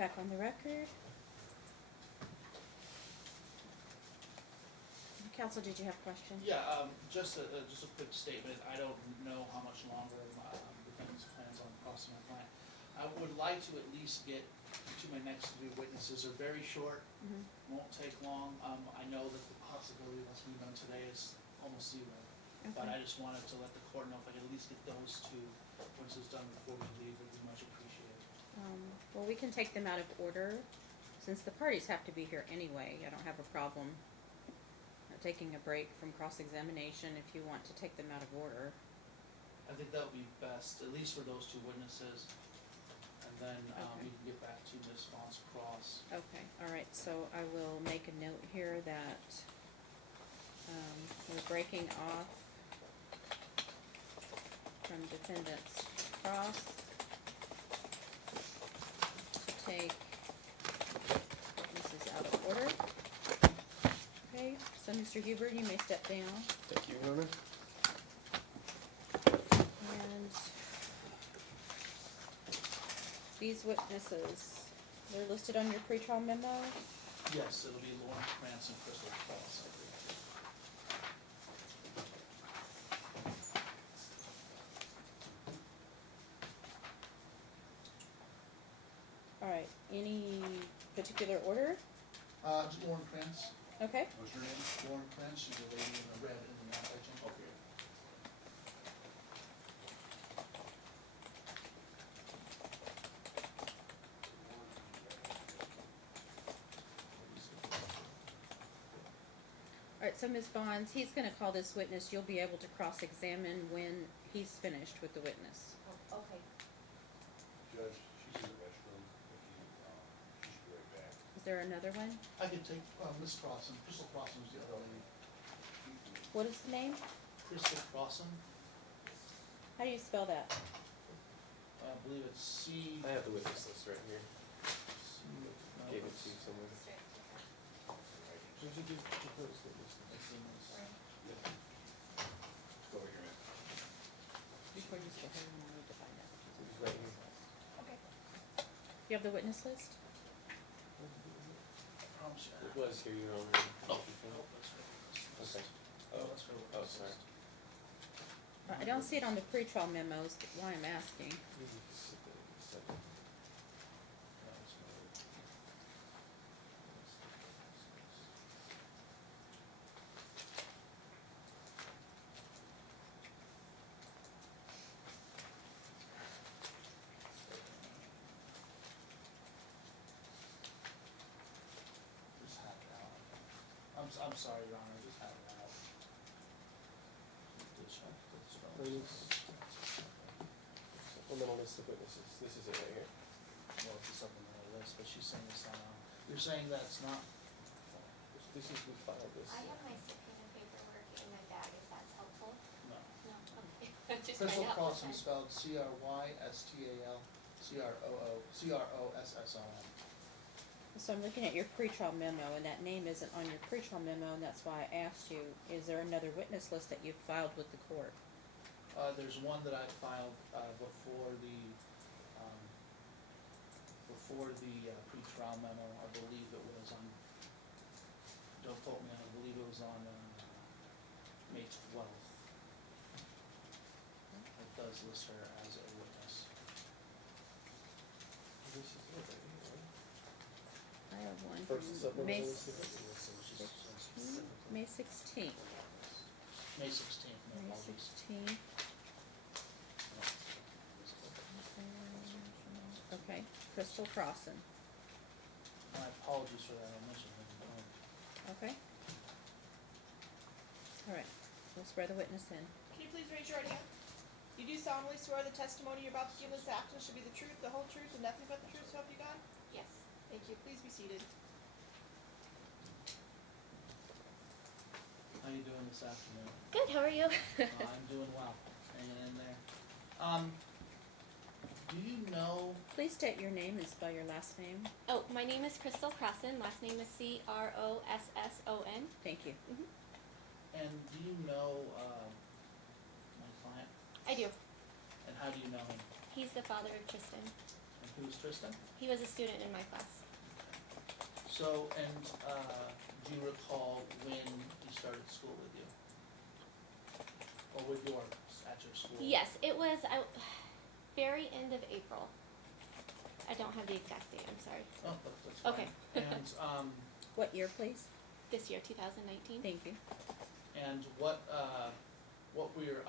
back on the record. Counsel, did you have questions? Yeah, just a quick statement. I don't know how much longer defendants plans on crossing my client. I would like to at least get to my next three witnesses. They're very short, won't take long. I know that the possibility of us being done today is almost zero. Okay. But I just wanted to let the court know if I could at least get those two witnesses done before we leave, it would be much appreciated. Well, we can take them out of order. Since the parties have to be here anyway, I don't have a problem taking a break from cross-examination if you want to take them out of order. I think that would be best, at least for those two witnesses. And then Okay. we can get back to Ms. Bahns Cross. Okay, all right, so I will make a note here that we're breaking off from defendant's cross to take witnesses out of order. Okay, so Mr. Huber, you may step down. Thank you, Your Honor. And these witnesses, they're listed on your pretrial memo? Yes, it'll be Lauren Krantz and Crystal Cross, I believe. All right, any particular order? Just Lauren Krantz. Okay. What's her name? Lauren Krantz, she's a lady in the red in the application. Okay. All right, so Ms. Bahns, he's gonna call this witness. You'll be able to cross-examine when he's finished with the witness. Oh, okay. Judge, she's in the restroom, if you, she should be right back. Is there another one? I could take Ms. Crosson. Crystal Crosson was the other lady. What is the name? Crystal Crosson, How do you spell that? I believe it's C. I have the witness list right here. No, Gave it it's- to you somewhere. Did you give those witnesses? it's in this. Go over here, man. Before you go ahead, I need to find out. It's right here. Okay. You have the witness list? I promise you. It was here, Your Honor. Oh, that's right. Okay. Oh, that's right. Oh, sorry. I don't see it on the pretrial memos, why I'm asking. You can sit there in a second. No, it's not. Just have it out. I'm sorry, Your Honor, just have it out. Supplemental list of witnesses. This is it right here. Well, it's a supplemental list, but she's saying it's not on. You're saying that's not, This is, we filed this. I have my subpoena paperwork in my bag, if that's helpful. no. No, okay. Just Crystal find out Crosson what spelled Crystal So I'm looking at your pretrial memo, and that name isn't on your pretrial memo, and that's why I asked you, is there another witness list that you've filed with the court? There's one that I filed, before the pretrial memo. I believe it was on, don't quote me, I believe it was on, May 12th. It does list her as a witness. This is it right here, right? I have one First from supplemental May list of 16th, May 16th, May 16th, no May apologies. 16th. Okay, Crystal Crosson, My apologies for that omission. okay? All right, we'll swear the witness in. Can you please raise your right hand? You do solemnly swear the testimony you're about to give in this action should be the truth, the whole truth, and nothing but the truth, so help you God? Yes. Thank you. Please be seated. How you doing this afternoon? Good, how are you? I'm doing well, hanging in there. Do you know, Please state your name and spell your last name. Oh, my name is Crystal Crosson, last name is Crosson. Thank you. and do you know, my client? I do. And how do you know him? He's the father of Tristan. And Who was Tristan? He was a student in my class. So, and, do you recall when he started school with you? Or with at your school? Yes, it was very end of April. I don't have the exact date, I'm sorry. Oh, that's fine. Okay. And, What year, please? This year, 2019. Thank you. and what were your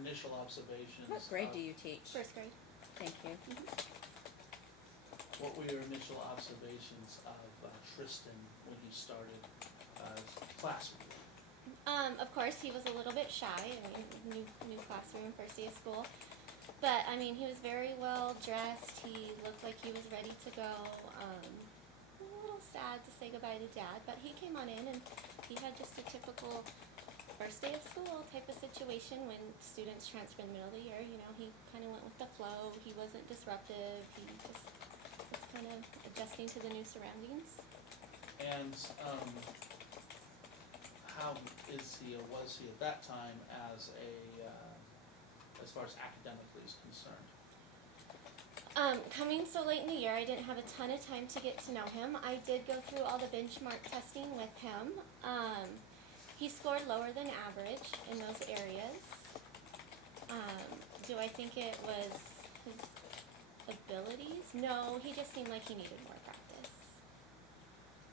initial observations? What grade of- do you teach? First grade. Thank you. What were your initial observations of Tristan when he started class with you? Of course, he was a little bit shy. I mean, new classroom, first day of school. But, I mean, he was very well dressed. He looked like he was ready to go. A little sad to say goodbye to Dad, but he came on in and he had just a typical first day of school type of situation when students transfer in the middle of the year. You know, he kind of went with the flow. He wasn't disruptive. He just was kind of adjusting to the new surroundings. And how is he or was he at that time as far as academically is concerned? Coming so late in the year, I didn't have a ton of time to get to know him. I did go through all the benchmark testing with him. He scored lower than average in those areas. Do I think it was his abilities? No, he just seemed like he needed more practice.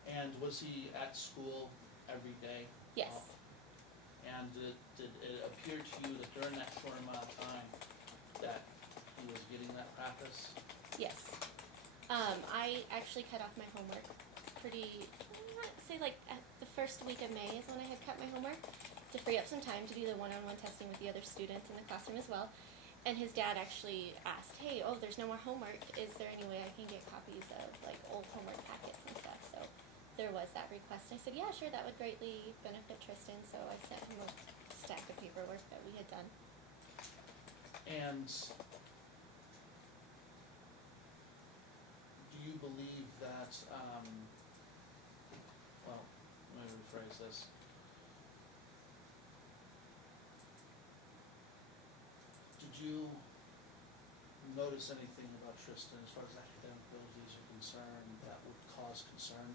And was he at school every day? Yes. And did it appear to you that during that short amount of time that he was getting that practice? Yes. I actually cut off my homework I'd say like at the first week of May is when I had cut my homework to free up some time to do the one-on-one testing with the other students in the classroom as well. And his dad actually asked, hey, there's no more homework. Is there any way I can get copies of like old homework packets and stuff? So there was that request. I said, yeah, sure, that would greatly benefit Tristan. So I sent him a stack of paperwork that we had done. And do you believe that, well, let me rephrase this. Did you notice anything about Tristan as far as academic abilities are concerned that would cause concern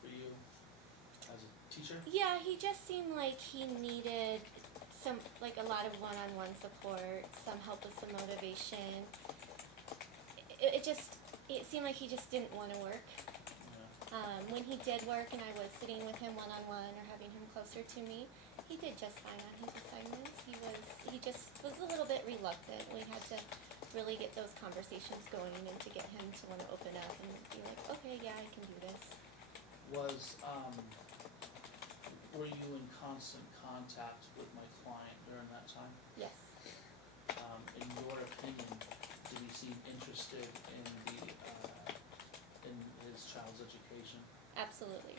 for you as a teacher? Yeah, he just seemed like he needed a lot of one-on-one support, some help with some motivation. It seemed like he just didn't want to work. Yeah. When he did work and I was sitting with him one-on-one or having him closer to me, he did just fine on his assignments. He just was a little bit reluctant. We had to really get those conversations going and to get him to want to open up and be like, okay, yeah, I can do this. Were you in constant contact with my client during that time? Yes. In your opinion, did he seem interested in in his child's education? Absolutely.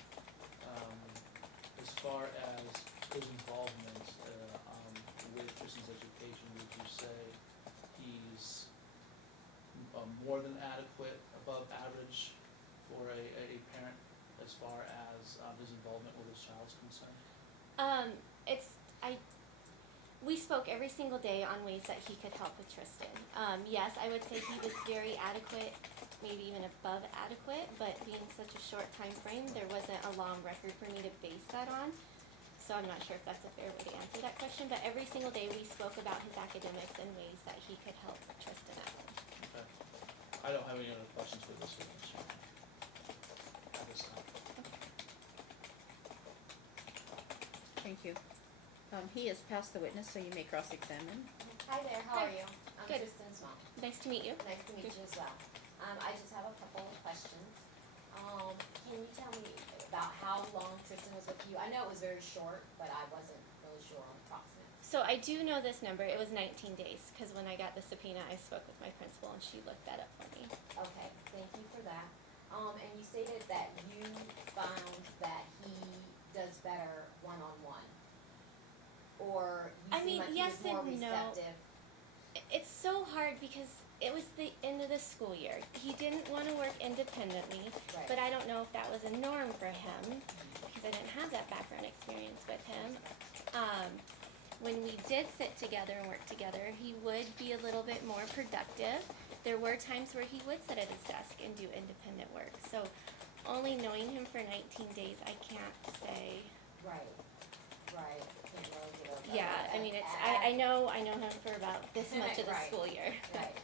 As far as his involvement with Tristan's education, would you say he's more than adequate, above average for a parent as far as his involvement with his child's concerned? We spoke every single day on ways that he could help with Tristan. Yes, I would say he was very adequate, maybe even above adequate, but being such a short time frame, there wasn't a long record for me to base that on. So I'm not sure if that's a fair way to answer that question, but every single day we spoke about his academics and ways that he could help Tristan out. Okay. I don't have any other questions for this witness at this time. Thank you. He has passed the witness, so you may cross-examine. Hi there, how Hi. are you? I'm Good. Tristan's mom. Nice to meet you. Nice to meet you as well. I just have a couple of questions. Can you tell me about how long Tristan was with you? I know it was very short, but I wasn't really sure on the approximate. So I do know this number. It was 19 days because when I got the subpoena, I spoke with my principal and she looked that up for me. Okay, thank you for that. And you stated that you found that he does better one-on-one. Or I you seem mean, like yes he was more and no. receptive. It's so hard because it was the end of the school year. He didn't want to work independently, Right. but I don't know if that was a norm for him because I didn't have that background experience with him. When we did sit together and work together, he would be a little bit more productive. there were times where he would sit at his desk and do independent work. So only knowing him for 19 days, I can't say. Right, right, can really get over Yeah, that. I mean, it's I know him for about this much of the Right. school year. Right.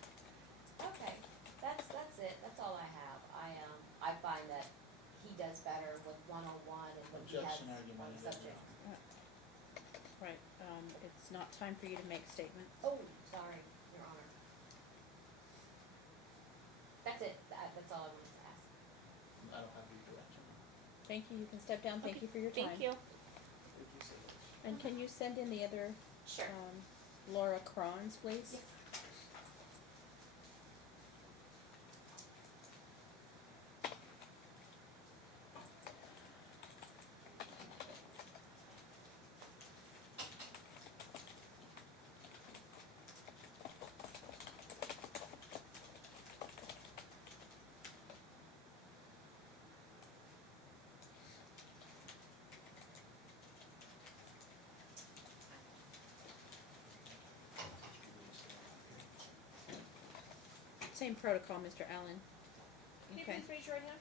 Okay, that's it, that's all I have. I find that he does better with one-on-one and when he has Objection argument. on subjects. Right, it's not time for you to make statements. Oh, sorry, Your Honor. That's it, that's all I wanted to ask. I don't have any direction. Thank you, you can step down, thank Okay, you for your time. Thank you. Thank you so much. And can you send in the other, Sure. Laura Krohn's, please? Yes. Same protocol, Mr. Allen. Can you Okay. please raise your right hand?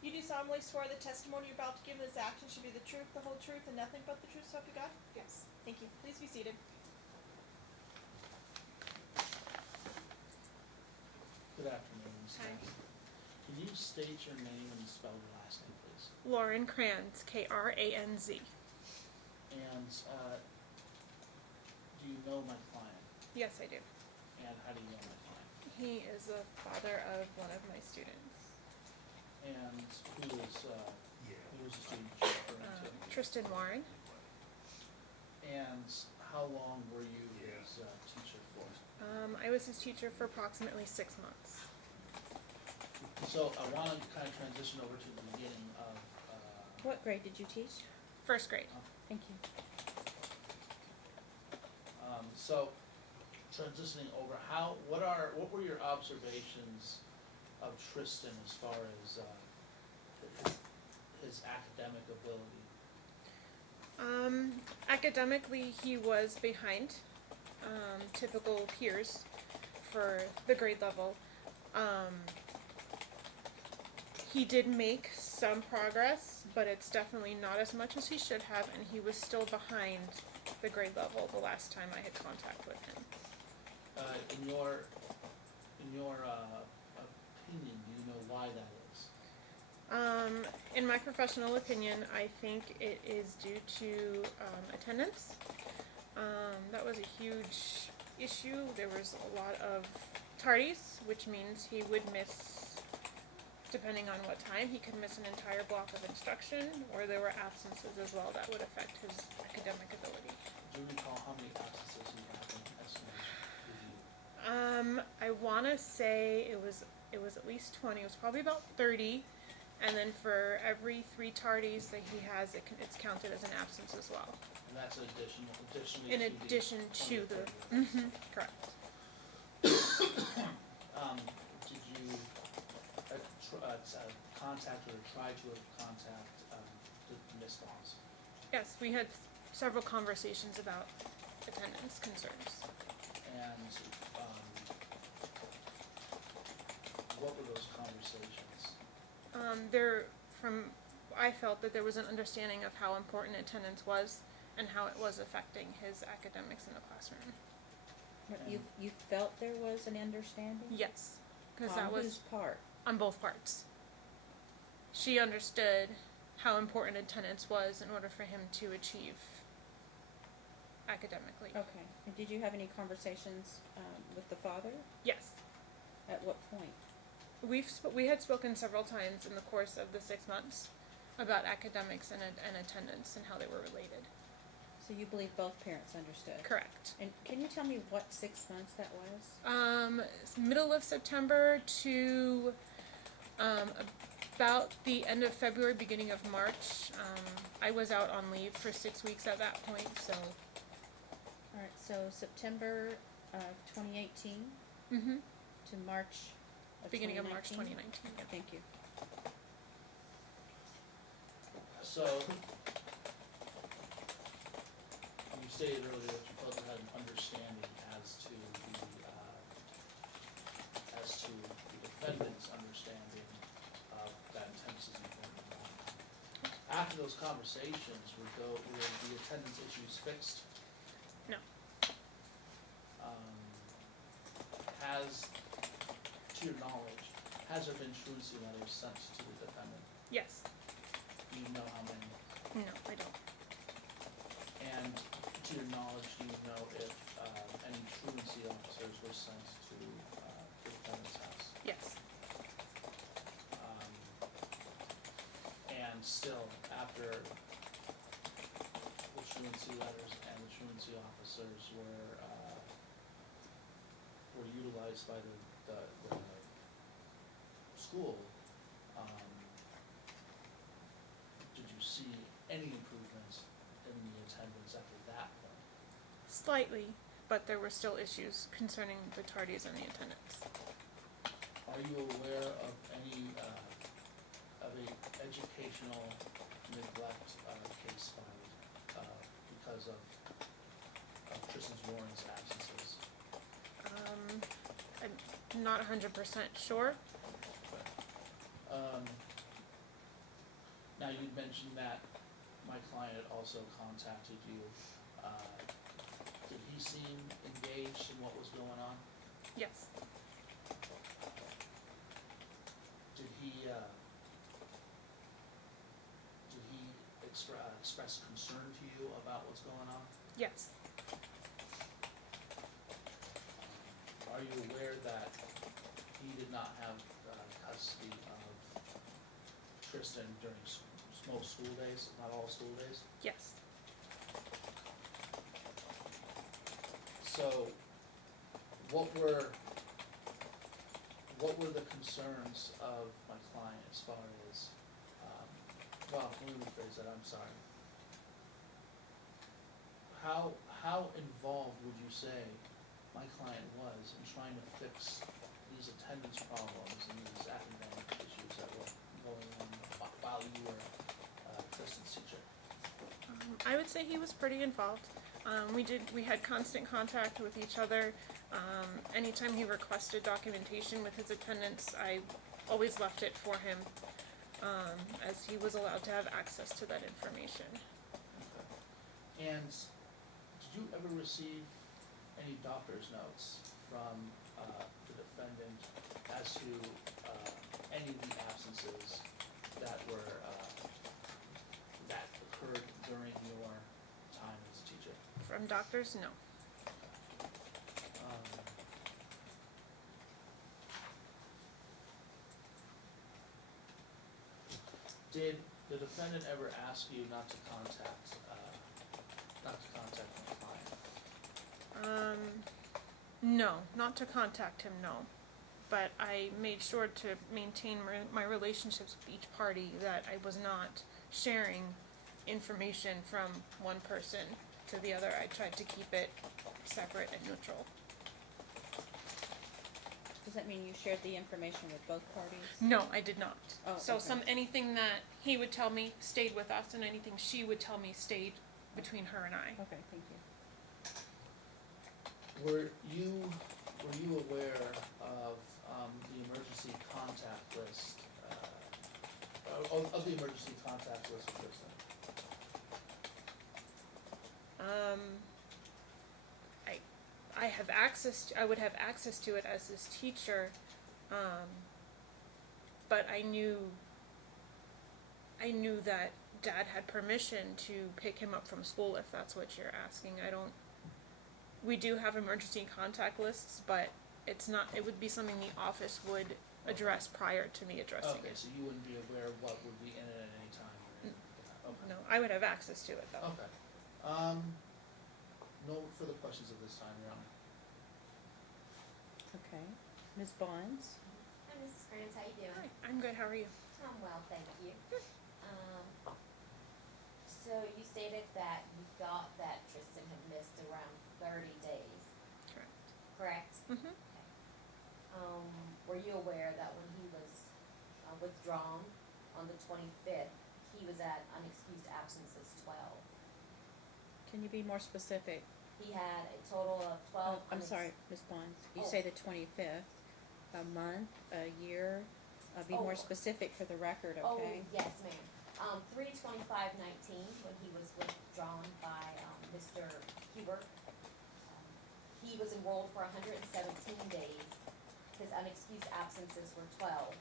You do solemnly swear the testimony you're about to give in this action should be the truth, the whole truth, and nothing but the truth, so help you God? Yes. Thank you. Please be seated. Good afternoon, Ms. Hi. Johnson. Can you state your name and spell your last name, please? Lauren Kranz, Kranz. And, do you know my client? Yes, I do. And how do you know my client? He is the father of one of my students, And who is the student you're referring to? Tristan Warren. And how long were you his teacher for? I was his teacher for approximately 6 months. So I want to kind of transition over to the beginning of, What grade did you teach? First grade. Thank you. so transitioning over, what were your observations of Tristan as far as his academic ability? Academically, he was behind typical peers for the grade level. He did make some progress, but it's definitely not as much as he should have, and he was still behind the grade level the last time I had contact with him. In your opinion, do you know why that is? In my professional opinion, I think it is due to attendance. That was a huge issue. There was a lot of tardies, which means he would miss, depending on what time, he could miss an entire block of instruction, or there were absences as well that would affect his academic ability. Do you recall how many absences he had in estimation? I want to say it was at least 20. It was probably about 30, and then for every 3 tardies that he has, it's counted as an absence as well. And that's additionally In to addition the to 20 or the, 30. correct. Did you contact or try to contact Ms. Bahns? Yes, we had several conversations about attendance concerns. And what were those conversations? I felt that there was an understanding of how important attendance was and how it was affecting his academics in the classroom. You felt there was an understanding? Yes, because On that was whose part? on both parts. She understood how important attendance was in order for him to achieve academically. Okay, and did you have any conversations, with the father? Yes. At what point? We had spoken several times in the course of the 6 months about academics and attendance and how they were related. So you believe both parents understood? Correct. And can you tell me what 6 months that was? Middle of September to about the end of February, beginning of March. I was out on leave for 6 weeks at that point, so. Alright, so September of 2018 to March of 2019? Beginning of March 2019. Yeah. Thank you. So, you stated earlier that you felt you had an understanding as to to the defendant's understanding of that attendance is important. After those conversations, were the attendance issues fixed? No. To your knowledge, has there been truancy letters sent to the defendant? Yes. Do you know how many? No, I don't. And to your knowledge, do you know if any truancy officers were sent to the defendant's house? Yes. And still, after the truancy letters and the truancy officers were utilized by the school, did you see any improvements in the attendance after that point? Slightly, but there were still issues concerning the tardies and the attendance. Are you aware of any of a educational neglect case filed because of Tristan's Warren's absences? I'm not 100% sure. Now you mentioned that my client also contacted you. Did he seem engaged in what was going on? Yes. Did he express concern to you about what's going on? Yes. Are you aware that he did not have custody of Tristan during most school days, not all school days? Yes. So, what were the concerns of my client as far as, well, let me rephrase that, I'm sorry. How involved would you say my client was in trying to fix these attendance problems and these academic issues that were going on while you were Tristan's teacher? I would say he was pretty involved. We had constant contact with each other. Anytime he requested documentation with his attendance, I always left it for him, as he was allowed to have access to that information. Okay. And did you ever receive any doctor's notes from the defendant as to any of the absences that were that occurred during your time as a teacher? From doctors, no. Did the defendant ever ask you not to contact my client? No, not to contact him, no. But I made sure to maintain my relationships with each party, that I was not sharing information from one person to the other. I tried to keep it separate and neutral. Does that mean you shared the information with both parties? No, I did not. Oh, So okay. anything that he would tell me stayed with us, and anything she would tell me stayed between her and I. Okay, thank you. Were you aware of the emergency contact list, of the emergency contact list for Tristan? I would have access to it as his teacher, but I knew that Dad had permission to pick him up from school, if that's what you're asking. We do have emergency contact lists, but it would be something the office would address prior to me addressing Okay, it. so you wouldn't be aware of what would be in it at any time or anything like that? Okay. No, I would have access to it though. Okay. No further questions at this time, Your Honor. Okay. Ms. Bahns? Hi, Mrs. Grants, how you doing? Hi, I'm good, how are you? I'm well, thank you. So you stated that you thought that Tristan had missed around 30 days, Correct. correct? Mm-hmm. Were you aware that when he was withdrawn on the 25th, he was at unexcused absences 12? Can you be more specific? He had a total of 12. I'm sorry, Ms. Bahns. You Oh. say the 25th. a month, a year? Be more Oh. specific for the record, Oh, okay? yes, ma'am. 3/25/19, when he was withdrawn by, Mr. Hubert. He was enrolled for 117 days. His unexcused absences were 12.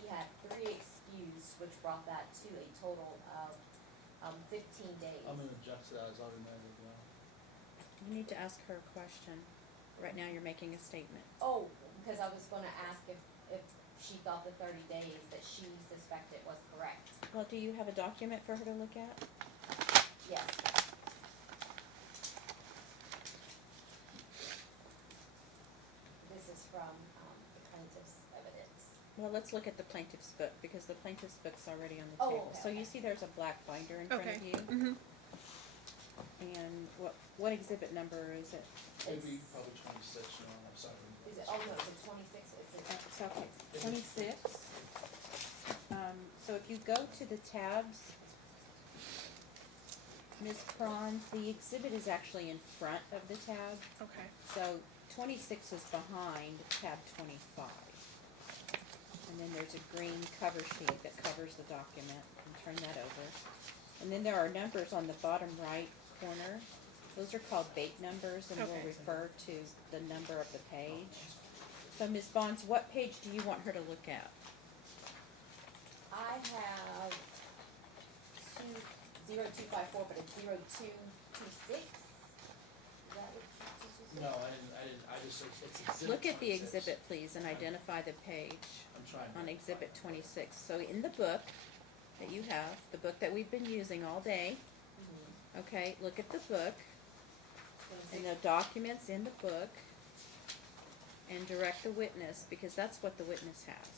He had 3 excused, which brought that to a total of, 15 days. I'm gonna object to that as automatic, no. You need to ask her a question. Right now, you're making a statement. Oh, because I was gonna ask if she thought the 30 days that she suspected was correct. Well, do you have a document for her to look at? Yes. This is from, the plaintiff's evidence. Well, let's look at the plaintiff's book, because the plaintiff's book's already on the Oh, table. okay, So you okay. see there's a black binder in front Okay. of you? Mm-hmm. And what exhibit number is it? Maybe probably 26, you know, I'm sorry. Is it, oh no, it's a 26, It's okay, 26. So if you go to the tabs, Ms. Krohn, the exhibit is actually in front of the tab. Okay. So 26 is behind tab 25. And then there's a green cover sheet that covers the document. You can turn that over. And then there are numbers on the bottom right corner. Those are called bait numbers and will Okay. refer to the number of the page. So Ms. Bahns, what page do you want her to look at? I have 0254, but it's 0226. Is that what you? No, I just said it's exhibit Look at the 26. exhibit, please, and identify the page I'm trying. on exhibit 26. So in the book that you have, the book that we've been using all day, okay, look at the book and the documents in the book and direct the witness, because that's what the witness has.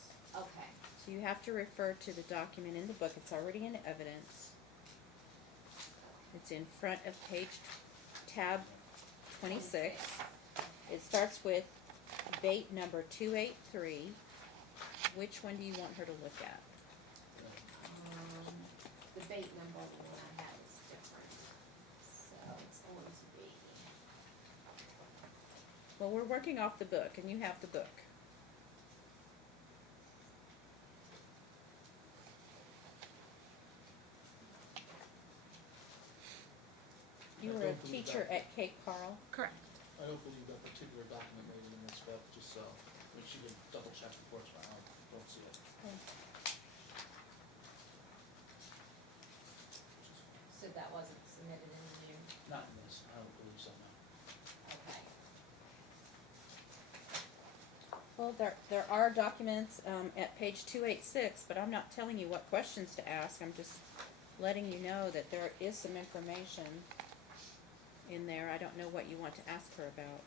Okay. So you have to refer to the document in the book. It's already in evidence. It's in front of page tab 26. It starts with bait number 283. Which one do you want her to look at? The bait number, the one I had is different. So it's going to be, Well, we're working off the book, and you have the book. You I were a don't believe teacher that. at Cape Carl. Correct. I don't believe that particular document made it in this book, just so, we should double check before it's filed, don't see it. so that wasn't submitted in the new, Not in this, I don't believe so, no. okay. Well, there are documents at page 286, but I'm not telling you what questions to ask. I'm just letting you know that there is some information in there. I don't know what you want to ask her about.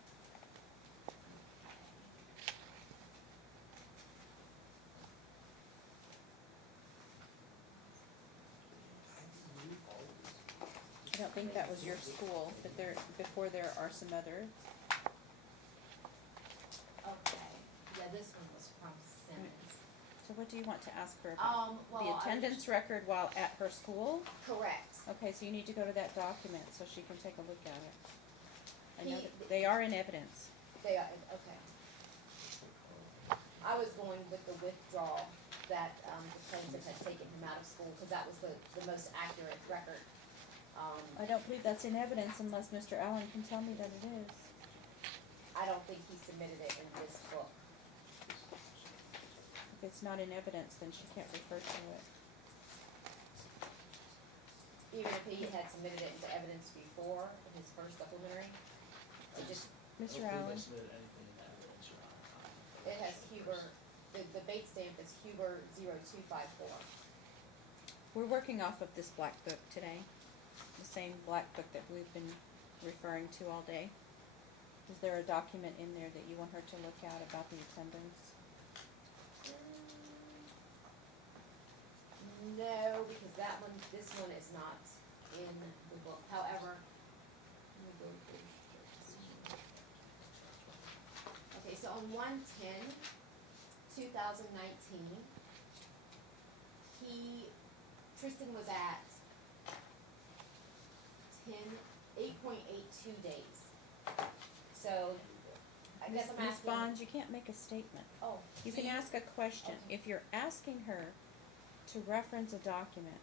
I don't think that was your school, but before there are some others. Okay, yeah, this one was from Simmons. So what do you want to ask her about? Well, The attendance record while at her school? Correct. Okay, so you need to go to that document so she can take a look at it. I know He- that they are in evidence. They are, okay. I was going with the withdrawal that, the plaintiff had taken him out of school, cause that was the most accurate record. I don't believe that's in evidence unless Mr. Allen can tell me that it is. I don't think he submitted it in this book. If it's not in evidence, then she can't refer to it. Even if he had submitted it into evidence before, in his first supplementary, it just, Mr. I don't Allen? believe I submitted anything in that evidence, Your Honor. it has Huber, the bait stamp is Huber 0254. We're working off of this black book today, the same black book that we've been referring to all day. Is there a document in there that you want her to look at about the attendance? No, because that one, this one is not in the book, however, let me go to page 13. Okay, so on 1/10/2019, Tristan was at 8.82 days. So, I guess I'm Ms. asking. Bahns, you can't make a statement. Oh. You do can ask a question. Okay. If you're asking her to reference a document,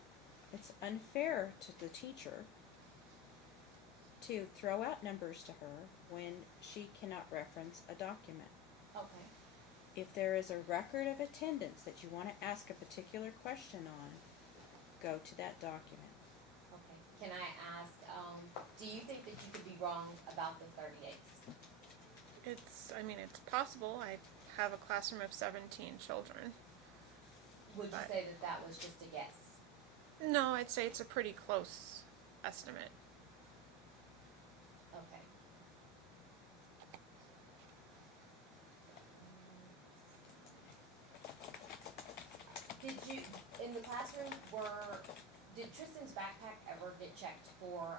it's unfair to the teacher to throw out numbers to her when she cannot reference a document. Okay. If there is a record of attendance that you want to ask a particular question on, go to that document. Okay. Can I ask, do you think that you could be wrong about the 38s? It's possible. I have a classroom of 17 children. Would you But- say that that was just a guess? No, I'd say it's a pretty close estimate. Okay. Did you, in the classroom, did Tristan's backpack ever get checked for,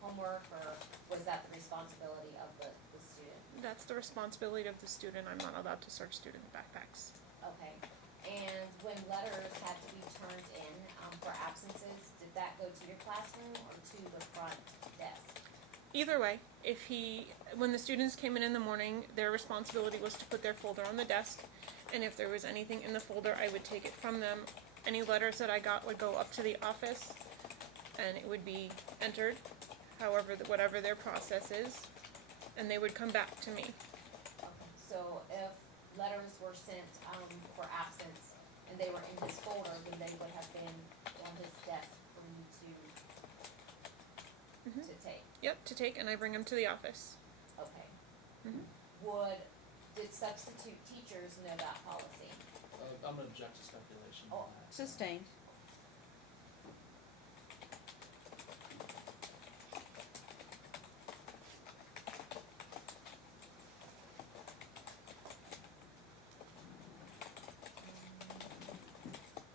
homework, or was that the responsibility of the student? That's the responsibility of the student. I'm not allowed to search student backpacks. Okay, and when letters had to be turned in, for absences, did that go to your classroom or to the front desk? Either way, when the students came in the morning, their responsibility was to put their folder on the desk, and if there was anything in the folder, I would take it from them. Any letters that I got would go up to the office, and it would be entered, whatever their process is, and they would come back to me. Okay, so if letters were sent, for absence, and they were in his folder, then they would have been on his desk for you Mhm. to take? Yep, to take, and I bring them to the office. Okay. Mhm. Did substitute teachers know that policy? I'm gonna object to speculation Oh. on that. Sustained.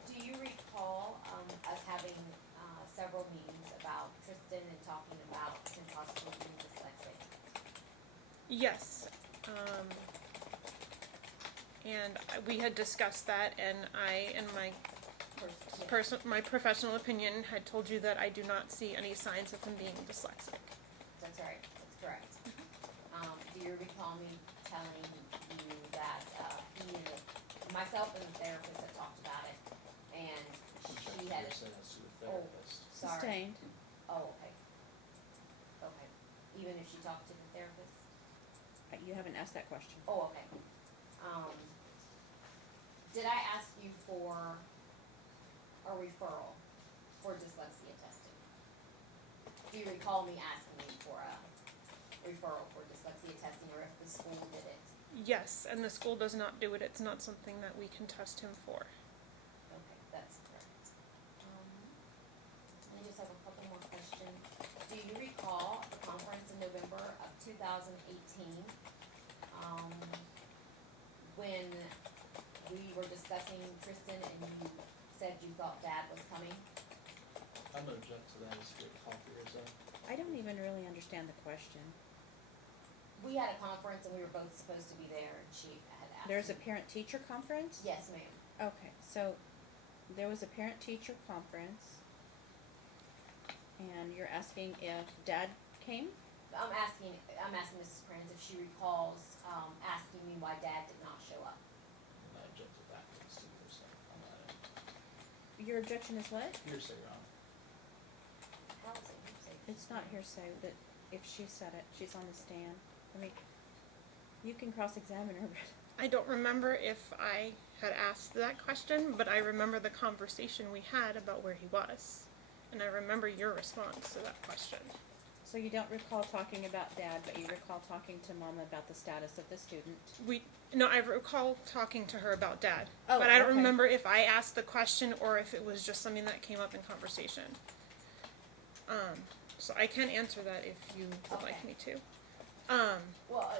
Do you recall, us having, several meetings about Tristan and talking about him possibly being dyslexic? Yes. We had discussed that, and I, in my my professional opinion, had told you that I do not see any signs of him being dyslexic. That's right, that's correct. Do you recall me telling you that, he and myself and the therapist had talked about it, and she had, Said as to the Oh. therapist. sorry. Sustained. Oh, okay. Okay, even if she talked to the therapist? You haven't asked that question. Oh, okay. Did I ask you for a referral for dyslexia testing? Do you recall me asking you for a referral for dyslexia testing, or if the school did it? Yes, and the school does not do it. It's not something that we can test him for. Okay, that's correct. I just have a couple more questions. Do you recall the conference in November of 2018, when we were discussing Tristan and you said you thought Dad was coming? I'm gonna object to that as good call for yourself. I don't even really understand the question. We had a conference and we were both supposed to be there, and she had asked. There's a me. parent-teacher conference? Yes, ma'am. Okay, so there was a parent-teacher conference, and you're asking if Dad came? I'm asking Mrs. Kranz if she recalls, asking me why Dad did not show up. And I objected back to the student stuff on that end. Your objection is what? Hearsay, Ron. How is it hearsay? It's not hearsay that if she said it, she's on the stand. I mean, you can cross-examine her, but I don't remember if I had asked that question, but I remember the conversation we had about where he was. And I remember your response to that question. so you don't recall talking about Dad, but you recall talking to Mom about the status of the student. I recall talking to her about Dad. Oh, but I don't okay. remember if I asked the question or if it was just something that came up in conversation. So I can answer that if you would like Okay. me to. Well,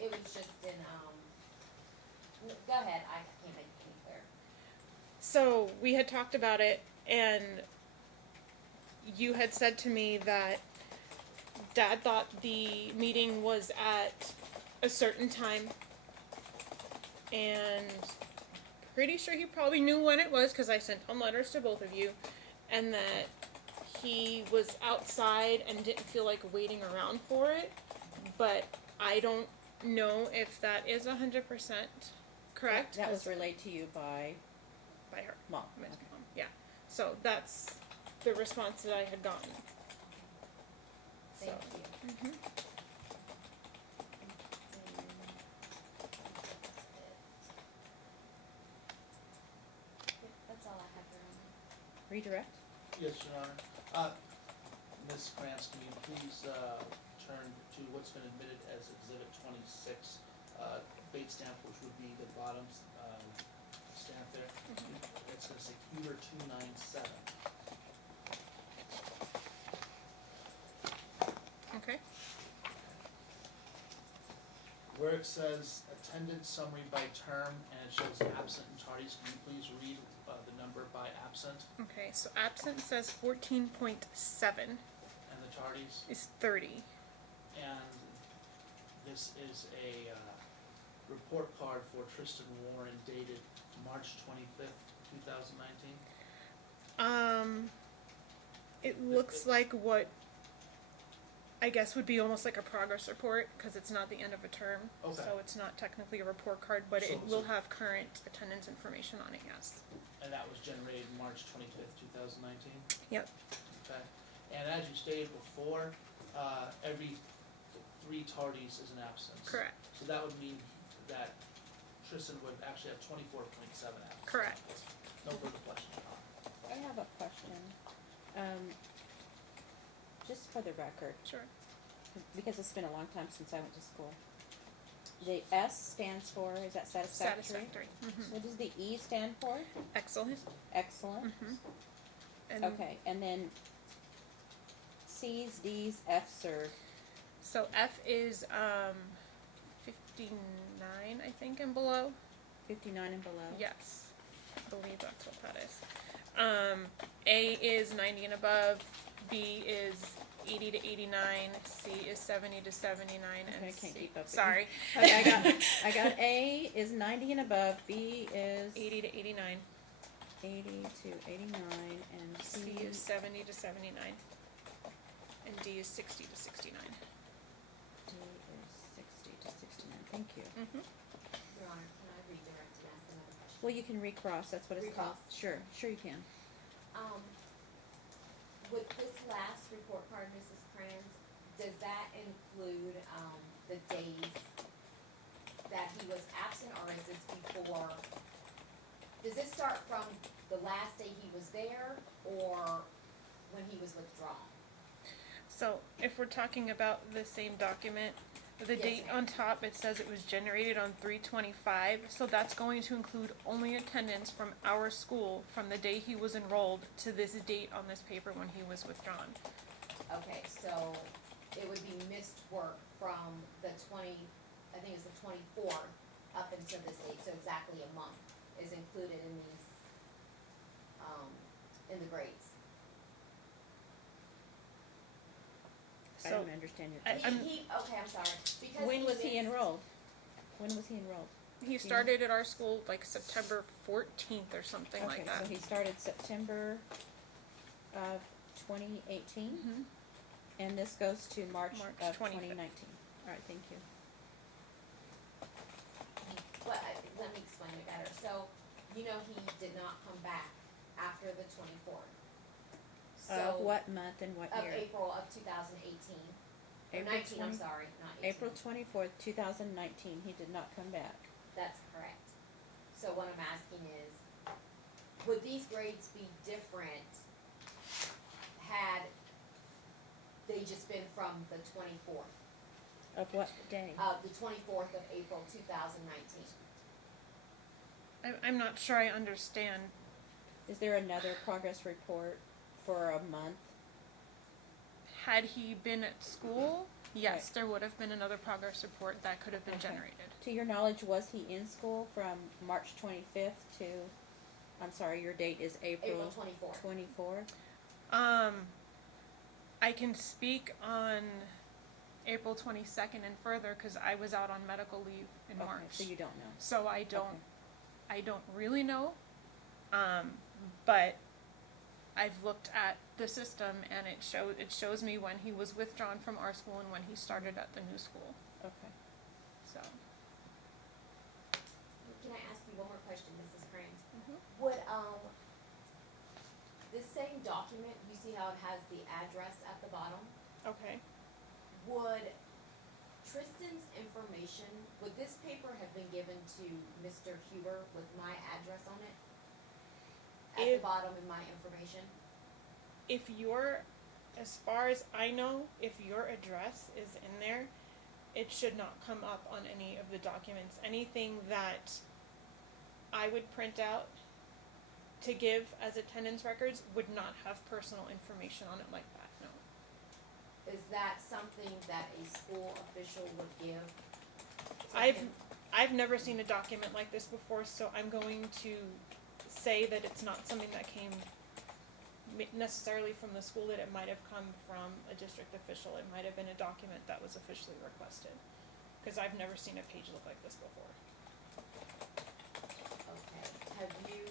it was just in, go ahead, I can't make it any clearer. So we had talked about it, and you had said to me that Dad thought the meeting was at a certain time, and pretty sure he probably knew when it was because I sent home letters to both of you, and that he was outside and didn't feel like waiting around for it, but I don't know if that is 100% correct. That was 'cause- relayed to you by by her. mom. Miss Okay. Mom. Yeah. So that's the response that I had gotten. Thank So. you. Mhm. That's all I have for now. Redirect? Yes, Your Honor. Ms. Krantz, can you please, turn to what's been admitted as Exhibit 26, bait stamp, which would be the bottom, stamp there. It's gonna say Huber 297. Okay. Where it says attendance summary by term and it shows absent and tardies, can you please read, the number by absent Okay. So absent says 14.7 and the tardies? is 30. And this is a, report card for Tristan Warren dated March 25th, 2019. It looks like what I guess would be almost like a progress report because it's not the end of a term, Okay. so it's not technically a report card, but So it it's will a- have current attendance information on it. Yes. And that was generated March 25th, 2019? Yep. Okay. And as you stated before, every 3 tardies is an absence. Correct. So that would mean that Tristan would actually have 24.7 absences. Correct. No further questions, Your Honor. I have a question. Just for the record, Sure. because it's been a long time since I went to school. The S stands for, is that satisfactory? Satisfactory. What does the E stand for? Excellent. Excellent. And Okay, and then C's, D's, F's are, so F is 59, I think, and below. 59 and below? Yes, I believe that's what that is. A is 90 and above. B is 80 to 89. C is 70 to 79, Okay, and I can't C. keep up with you. Sorry. Okay, I got A is 90 and above, B is 80 to 89. 80 to 89, and C C is 70 to 79, and D is 60 to 69. D is 60 to 69, thank you. Your Honor, can I redirect and ask another question? Well, you can recross, that's what it's called. Recross. Sure you can. With this last report card, Mrs. Kranz, does that include, the days that he was absent, or is this before? Does this start from the last day he was there, or when he was withdrawn? So, if we're talking about the same document, the Yes, date ma'am. on top, it says it was generated on 3/25, so that's going to include only attendance from our school from the day he was enrolled to this date on this paper when he was withdrawn. Okay, so it would be missed work from the I think it's the 24th up until this date, so exactly a month is included in these, in the grades. I So, don't understand your I- question. Okay, I'm sorry, because When was he missed- enrolled? When was he enrolled? he started at our school like September 14th or something like Okay, that. so he started September of 2018, Mhm. and this goes to March March of 25th. 2019. All right, thank you. But, let me explain it better, so, he did not come back after the 24th. Of So, what month and what of year? April of 2018, or April 19, I'm 20 sorry, not 18. April 24th, 2019, he did not come back. That's correct. So what I'm asking is, would these grades be different had they just been from the 24th, Of what day? the 24th of April 2019? I'm not sure I understand. Is there another progress report for a month? Had he been at school, yes, Right. there would have been another progress report that could have been Okay. generated. To your knowledge, was he in school from March 25th to, I'm sorry, your date is April April 24th. 24th? I can speak on April 22nd and further because I was out on medical leave in Okay, March. so you don't know. So I don't, Okay. I don't really know, but I've looked at the system and it shows me when he was withdrawn from our school and when he started at the new school. Okay. So. Can I ask you one more question, Mrs. Crane? Mhm. Would, this same document, you see how it has the address at the bottom? Okay. Would Tristan's information, would this paper have been given to Mr. Huber with my address on it? At the If- bottom in my information? If your, as far as I know, if your address is in there, it should not come up on any of the documents. Anything that I would print out to give as attendance records would not have personal information on it like that, no. Is that something that a school official would give? I've never seen a document like this before, so I'm going to say that it's not something that came necessarily from the school, that it might have come from a district official. It might have been a document that was officially requested, because I've never seen a page look like this before. Okay, have you,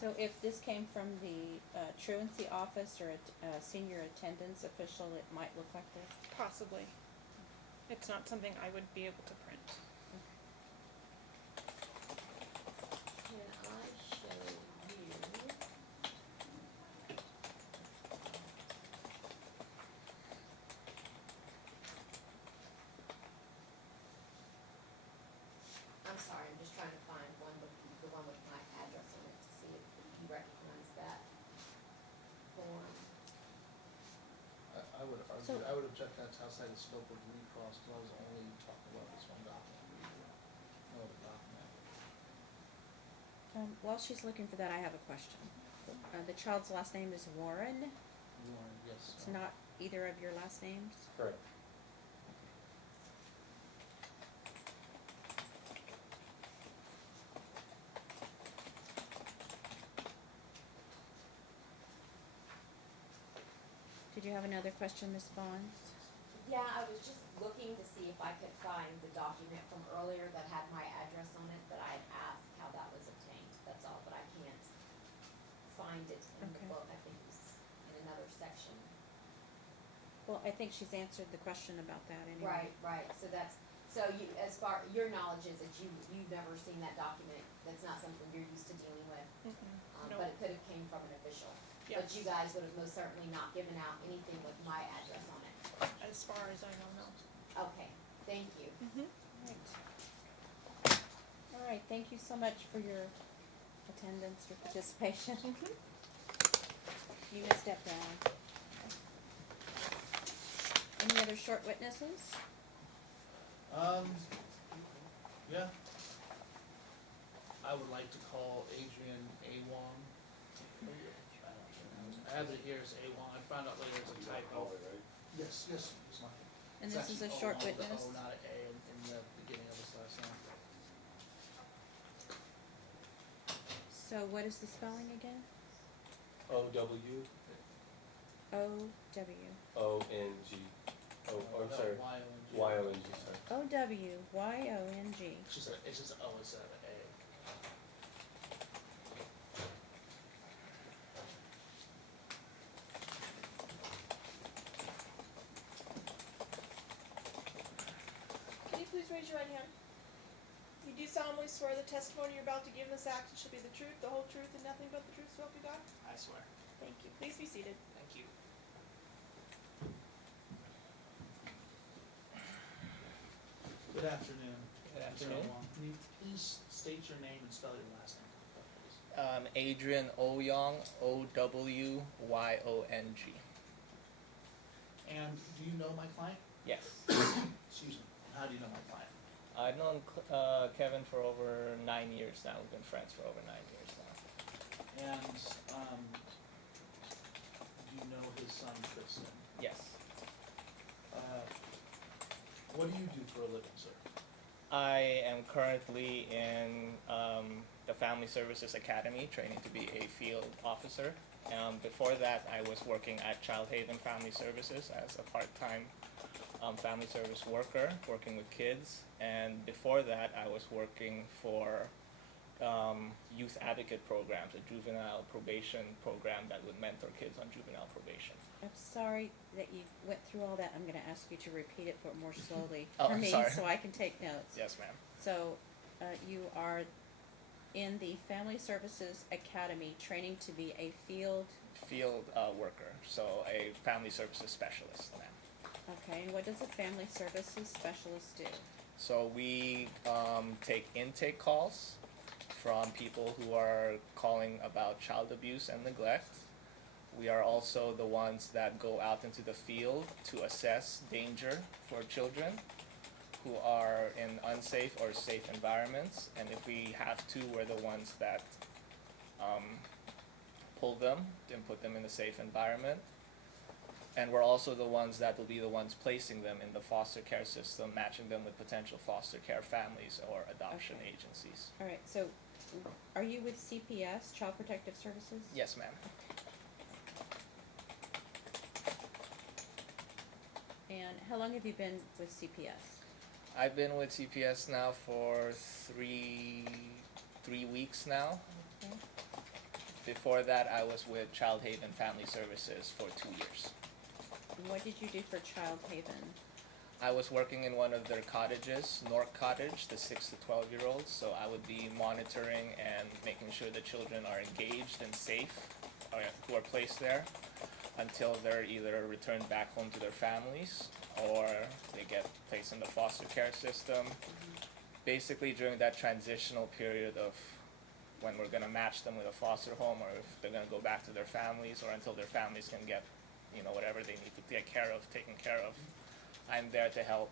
So if this came from the truancy office or a senior attendance official, it might look like this? Possibly. It's not something I would be able to print. can I show you? I'm sorry, I'm just trying to find one with, the one with my address on it to see if you recognize that form. I would argue, So- I would object that's outside the scope of recross, because I was only talking about this one document. No other document. While she's looking for that, I have a question. The child's last name is Warren. Warren, yes. It's not either of your last names? Correct. Did you have another question, Ms. Bahns? Yeah, I was just looking to see if I could find the document from earlier that had my address on it, that I had asked how that was obtained, that's all, but I can't find it in the Okay. book, I think it's in another section. Well, I think she's answered the question about that anyway. Right, so that's, so you, as far, your knowledge is that you've never seen that document, that's not something you're used to dealing with, No. but it could have came from an official. Yes. But you guys would have most certainly not given out anything with my address on it. As far as I know, no. Okay, thank you. Right. All right, thank you so much for your attendance, your participation. You may step down. Any other short witnesses? Yeah. I would like to call Adrian Oyoung. I have it here as Oyoung, I found out later it's a typo. Right? Yes, it's not. And It's this is a actually short Oyoung with a witness? O, not an A in the beginning of his last name. So what is the spelling again? O-W-O-N-G. O-W. Oh, I'm No, sorry. Y-O-N-G. Y-O-N-G, sorry. O-W-Y-O-N-G. It's just an O instead of an A. Can you please raise your right hand? You do solemnly swear the testimony you're about to give in this action shall be the truth, the whole truth, and nothing but the truth, so help you God? I swear. Thank you. Please be seated. Thank you. Good afternoon. Good Mr. afternoon. Oyoung. Can you please state your name and spell your last name, please? Adrian Oyoung, O-W-Y-O-N-G. And do you know my client? Yes. Excuse me. How do you know my client? I've known Kevin for over 9 years now. We've been friends for over 9 years now. And do you know his son, Tristan? Yes. What do you do for a living, sir? I am currently in the Family Services Academy, training to be a field officer. Before that, I was working at Child Haven Family Services as a part-time family service worker, working with kids. And before that, I was working for youth advocate programs, a juvenile probation program that would mentor kids on juvenile probation. I'm sorry that you went through all that. I'm gonna ask you to repeat it, but more slowly Oh, for I'm me, sorry. so I can take notes. Yes, ma'am. So, you are in the Family Services Academy, training to be a field, Field worker, so a family services specialist, ma'am. okay, and what does a Family Services Specialist do? So we take intake calls from people who are calling about child abuse and neglect. We are also the ones that go out into the field to assess danger for children who are in unsafe or safe environments, and if we have to, we're the ones that pull them and put them in a safe environment. And we're also the ones that will be the ones placing them in the foster care system, matching them with potential foster care families or adoption Okay. agencies. All right, so are you with CPS, Child Protective Services? Yes, ma'am. And how long have you been with CPS? I've been with CPS now for three weeks now. Okay. Before that, I was with Child Haven Family Services for 2 years. What did you do for Child Haven? I was working in one of their cottages, North Cottage, the 6 to 12-year-olds, so I would be monitoring and making sure the children are engaged and safe, who are placed there, until they're either returned back home to their families or they get placed in the foster care system. Basically during that transitional period of when we're gonna match them with a foster home, or if they're gonna go back to their families, or until their families can get, whatever they need to take care of, taken care of. I'm there to help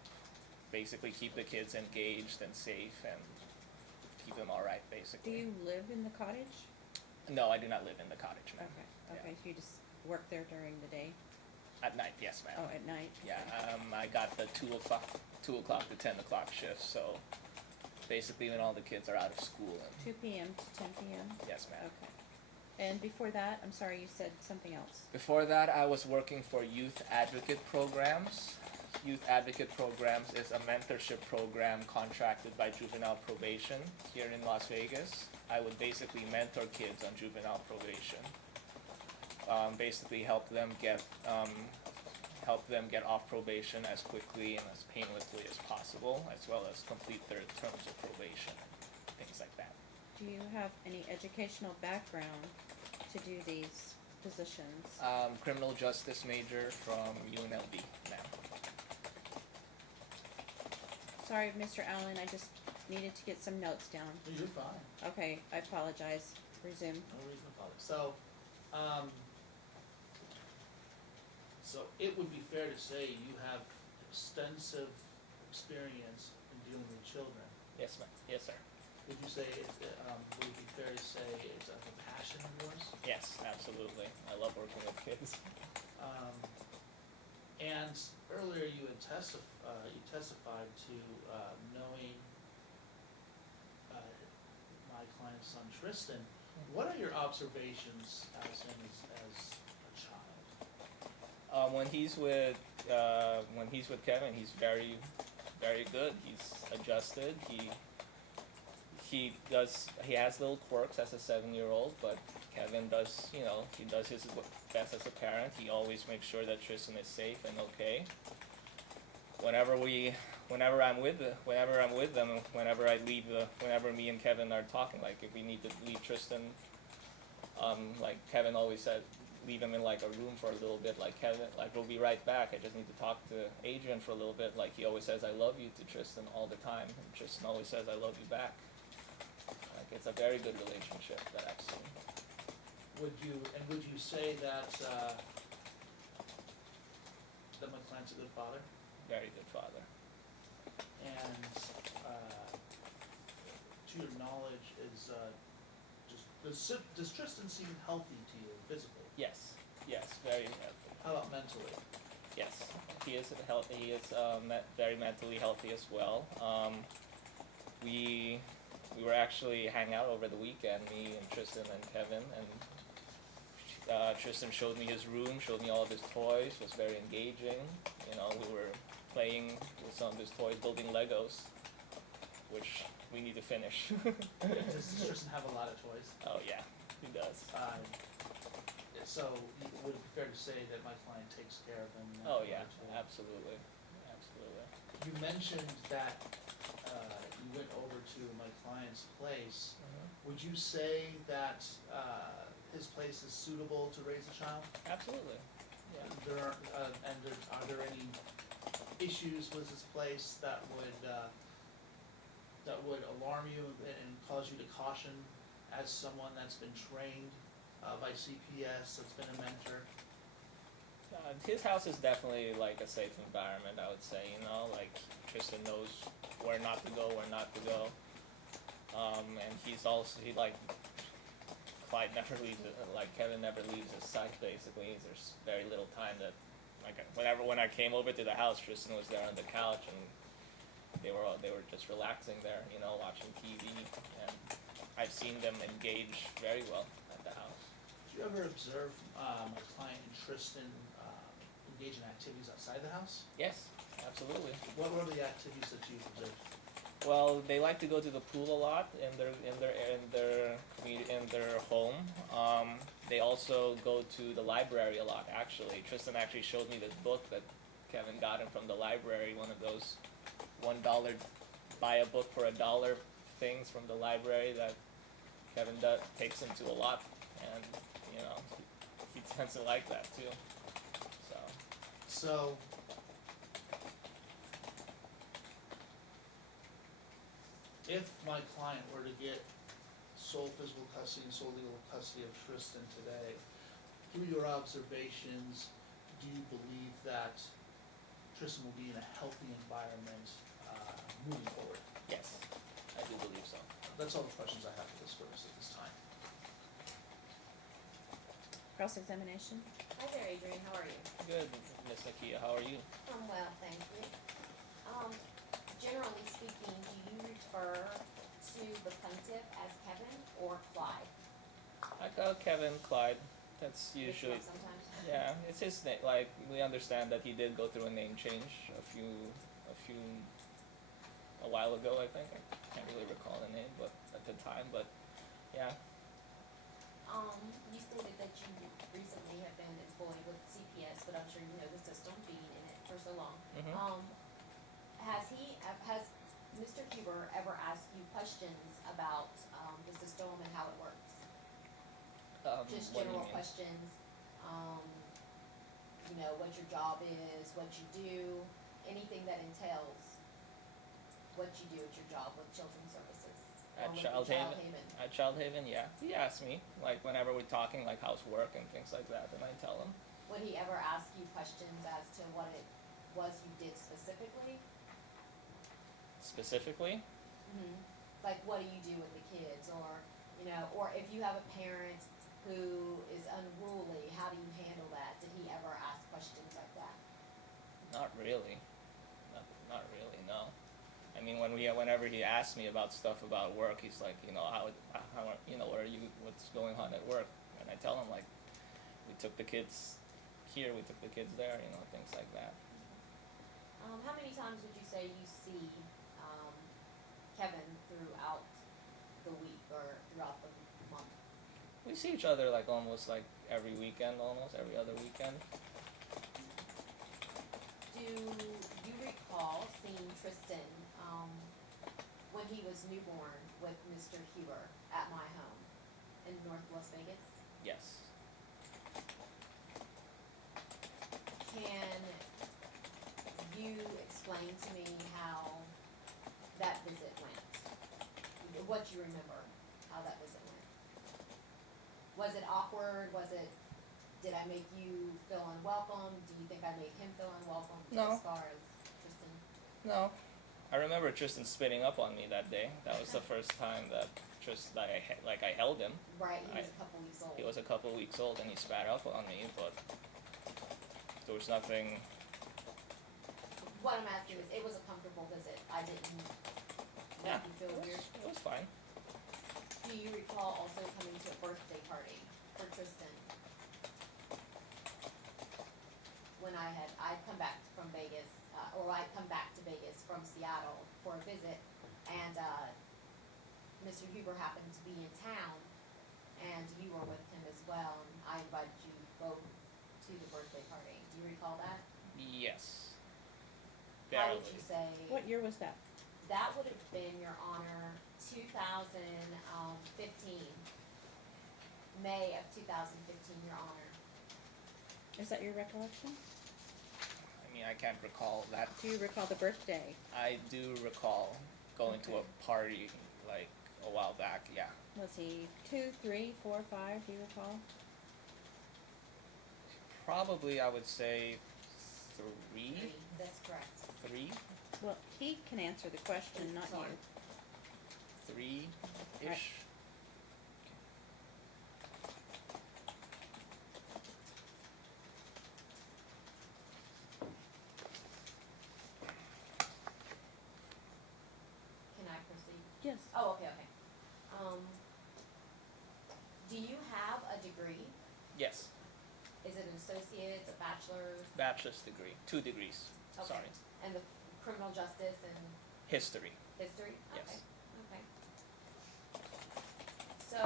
basically keep the kids engaged and safe and keep them alright, Do basically. you live in the cottage? No, I do not live in the cottage, ma'am. Okay, Yeah. okay, so you just work there during the day? At night, yes, ma'am. Oh, at night? Yeah, I got the 2 o'clock to 10 o'clock shift, so basically when all the kids are out of school and, 2 p.m. to 10 p.m.? yes, ma'am. Okay. And before that, I'm sorry, you said something else. Before that, I was working for youth advocate programs. Youth advocate programs is a mentorship program contracted by juvenile probation here in Las Vegas. I would basically mentor kids on juvenile probation. Basically help them get off probation as quickly and as painlessly as possible, as well as complete their terms of probation, things like that. Do you have any educational background to do these positions? Criminal justice major from UNLV, ma'am. Sorry, Mr. Allen, I just needed to get some notes down. You're fine, Okay, I apologize. Resume. no reason to apologize. So, so it would be fair to say you have extensive experience in dealing with children. Yes, ma'am. Yes, sir. Would you say, would it be fair to say it's a passion of yours? Yes, absolutely. I love working with kids. And earlier you had testified to knowing my client's son Tristan. What are your observations as him as a child? When he's with Kevin, he's very, very good. He's adjusted. He has little quirks as a 7-year-old, but Kevin does, he does his best as a parent. He always makes sure that Tristan is safe and okay. Whenever I'm with them, whenever me and Kevin are talking, like if we need to leave Tristan, like Kevin always said, leave him in like a room for a little bit, like Kevin, like we'll be right back. I just need to talk to Adrian for a little bit. Like he always says, I love you to Tristan all the time. And Tristan always says, I love you back. Like it's a very good relationship that I've seen. Would you say that that my client's a good father? Very good father. And to your knowledge, does Tristan seem healthy to you physically? Yes, very healthy. How about mentally? Yes, he is healthy. He is very mentally healthy as well. We were actually hanging out over the weekend, me and Tristan and Kevin, and Tristan showed me his room, showed me all of his toys. Was very engaging. We were playing with some of his toys, building Legos which we need to finish. Does Tristan have a lot of toys? Oh yeah, he does. So would it be fair to say that my client takes care of them? Oh yeah, too? absolutely, absolutely. You mentioned that you went over to my client's place. Would you say that his place is suitable to raise a child? Absolutely. Yeah. Are there any issues with this place that would alarm you and cause you to caution as someone that's been trained by CPS, that's been a mentor? His house is definitely like a safe environment, I would say, you know, like Tristan knows where not to go, where not to go. And Clyde never leaves it, like Kevin never leaves his side basically. There's very little time that, like when I came over to the house, Tristan was there on the couch and they were just relaxing there, you know, watching TV, and I've seen them engage very well at the house. Did you ever observe my client and Tristan engage in activities outside the house? Yes, absolutely. What were the activities that you observed? Well, they like to go to the pool a lot in their home. They also go to the library a lot. Actually, Tristan actually showed me this book that Kevin got him from the library. One of those $1 buy a book for $1 things from the library that Kevin takes him to a lot, and you know he tends to like that too. So, if my client were to get sole physical custody and sole legal custody of Tristan today, through your observations, do you believe that Tristan will be in a healthy environment moving forward? Yes, I do believe so. That's all the questions I have for this witness at this time. Cross-examination. Hi there, Adrian, how are you? Good, Miss Nakia, how are you? I'm well, thank you. Generally speaking, do you refer to the plaintiff as Kevin or Clyde? I call Kevin Clyde. That's Mix usually, up sometimes? yeah, it's his name. Like, we understand that he did go through a name change a while ago, I think. I can't really recall the name, but at the time, but yeah. You stated that you recently have been employed with CPS, but I'm sure you know the system, being in it for so long. Mhm. Has Mr. Huber ever asked you questions about the system and how it works? Just What do you general mean? questions, you know, what your job is, what you do, anything that entails what you do at your job with children's services. At or with Child the Haven? At Child Haven, yeah. He asked me, like, whenever we're talking, like, housework and things like that, and I tell him. Would he ever ask you questions as to what it was you did specifically? Specifically? Like, what do you do with the kids, or, you know, or if you have a parent who is unruly, how do you handle that? Did he ever ask questions like that? Not really. Not really, no. I mean, whenever he asks me about stuff about work, he's like, you know, how you know, what's going on at work? And I tell him, like, we took the kids here, we took the kids there, you know, things like that. How many times would you say you see Kevin throughout the week or throughout the month? We see each other like almost like every weekend, almost every other weekend. Do you recall seeing Tristan when he was newborn with Mr. Huber at my home in North Las Vegas? Yes. Can you explain to me how that visit went? What you remember, how that visit went? Was it awkward? Did I make you feel unwelcome? Do you think I made him feel unwelcome? No. As far as Tristan? No. I remember Tristan spitting up on me that day. That was the first time that I held him. Right, he was a couple weeks old. He was a couple weeks old and he spat up on me, but there was nothing. What I'm asking is, it was a comfortable visit. I didn't make you feel weird. It was fine. Do you recall also coming to a birthday party for Tristan? When I'd come back from Vegas, or I'd come back to Vegas from Seattle for a visit, and, Mr. Huber happened to be in town, and you were with him as well, and I invited you both to the birthday party. Do you recall that? Yes. How would Barely. you say? What year was that? That would have been, Your Honor, 2015. May of 2015, Your Honor. Is that your recollection? I mean, I can't recall that. Do you recall the birthday? I do recall going to Okay. a party like a while back, yeah. Was he 2, 3, 4, 5? Do you recall? Probably I would say 3? That's correct. 3? Well, he can answer the question, not Sorry. you. 3-ish? Right. Can I proceed? Yes. Oh, okay. Do you have a degree? Yes. Is it an associate's, a bachelor's? Bachelor's degree. 2 degrees. Okay. Sorry. And the criminal justice and History. history? Yes. Okay. So,